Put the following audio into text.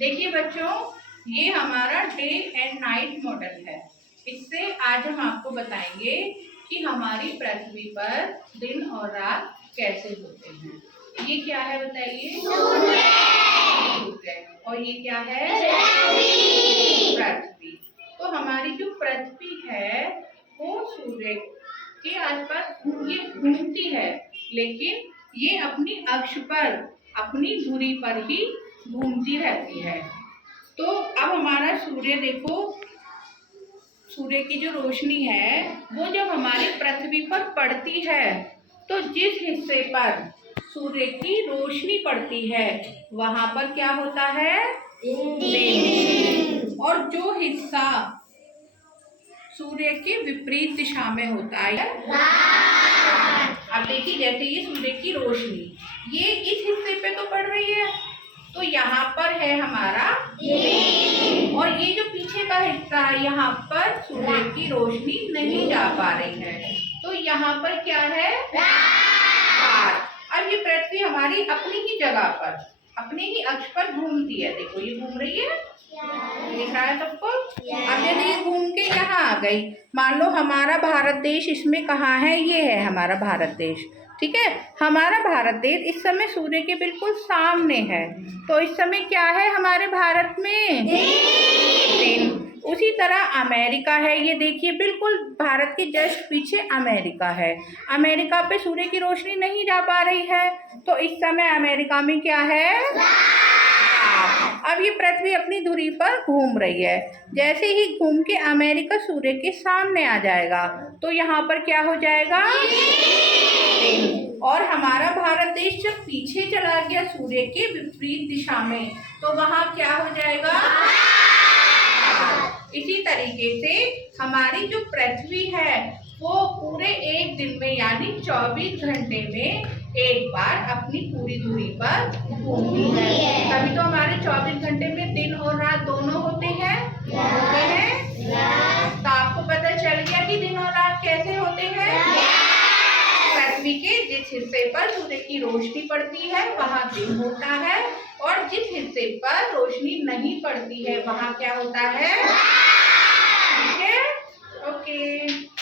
देखिए बच्चों, ये हमारा डे एंड नाइट मॉडल है। इससे आज हम आपको बताएंगे कि हमारी पृथ्वी पर दिन और रात कैसे होते हैं। ये क्या है बताइए? सूर्य। और ये क्या है? पृथ्वी। तो हमारी जो पृथ्वी है वो सूर्य के आसपास ये घूमती है, लेकिन ये अपनी अक्ष पर, अपनी दूरी पर ही घूमती रहती है। तो अब हमारा सूर्य देखो, सूर्य की जो रोशनी है वो जब हमारी पृथ्वी पर पड़ती है तो जिस हिस्से पर सूर्य की रोशनी पड़ती है वहां पर क्या होता है? दिन। और जो हिस्सा सूर्य के विपरीत दिशा में होता है, अब देखिए जैसे ये सूर्य की रोशनी ये इस हिस्से पे तो पड़ रही है, तो यहाँ पर है हमारा दिन। और ये जो पीछे का हिस्सा है यहाँ पर सूर्य की रोशनी नहीं जा पा रही है, तो यहाँ पर क्या है? रात। अब ये पृथ्वी हमारी अपनी ही जगह पर, अपने ही अक्ष पर घूमती है। देखो ये घूम रही है, दिख रहा है सबको? अब यदि ये घूम के यहाँ आ गई, मान लो हमारा भारत देश इसमें कहाँ है? ये है हमारा भारत देश, ठीक है। हमारा भारत देश इस समय सूर्य के बिल्कुल सामने है, तो इस समय क्या है हमारे भारत में? दिन। उसी तरह अमेरिका है, ये देखिए बिल्कुल भारत के जस्ट पीछे अमेरिका है। अमेरिका पे सूर्य की रोशनी नहीं जा पा रही है, तो इस समय अमेरिका में क्या है? अब ये पृथ्वी अपनी धुरी पर घूम रही है। जैसे ही घूम के अमेरिका सूर्य के सामने आ जाएगा तो यहाँ पर क्या हो जाएगा? दिन। और हमारा भारत देश जब पीछे चला गया सूर्य के विपरीत दिशा में तो वहाँ क्या हो जाएगा? इसी तरीके से हमारी जो पृथ्वी है वो पूरे एक दिन में यानी 24 घंटे में एक बार अपनी पूरी दूरी पर घूमती है। तभी तो हमारे 24 घंटे में दिन और रात दोनों होते हैं। तो आपको पता चल गया कि दिन और रात कैसे होते हैं? पृथ्वी के जिस हिस्से पर सूर्य की रोशनी पड़ती है वहाँ दिन होता है, और जिस हिस्से पर रोशनी नहीं पड़ती है वहाँ क्या होता है? ठीक है, ओके।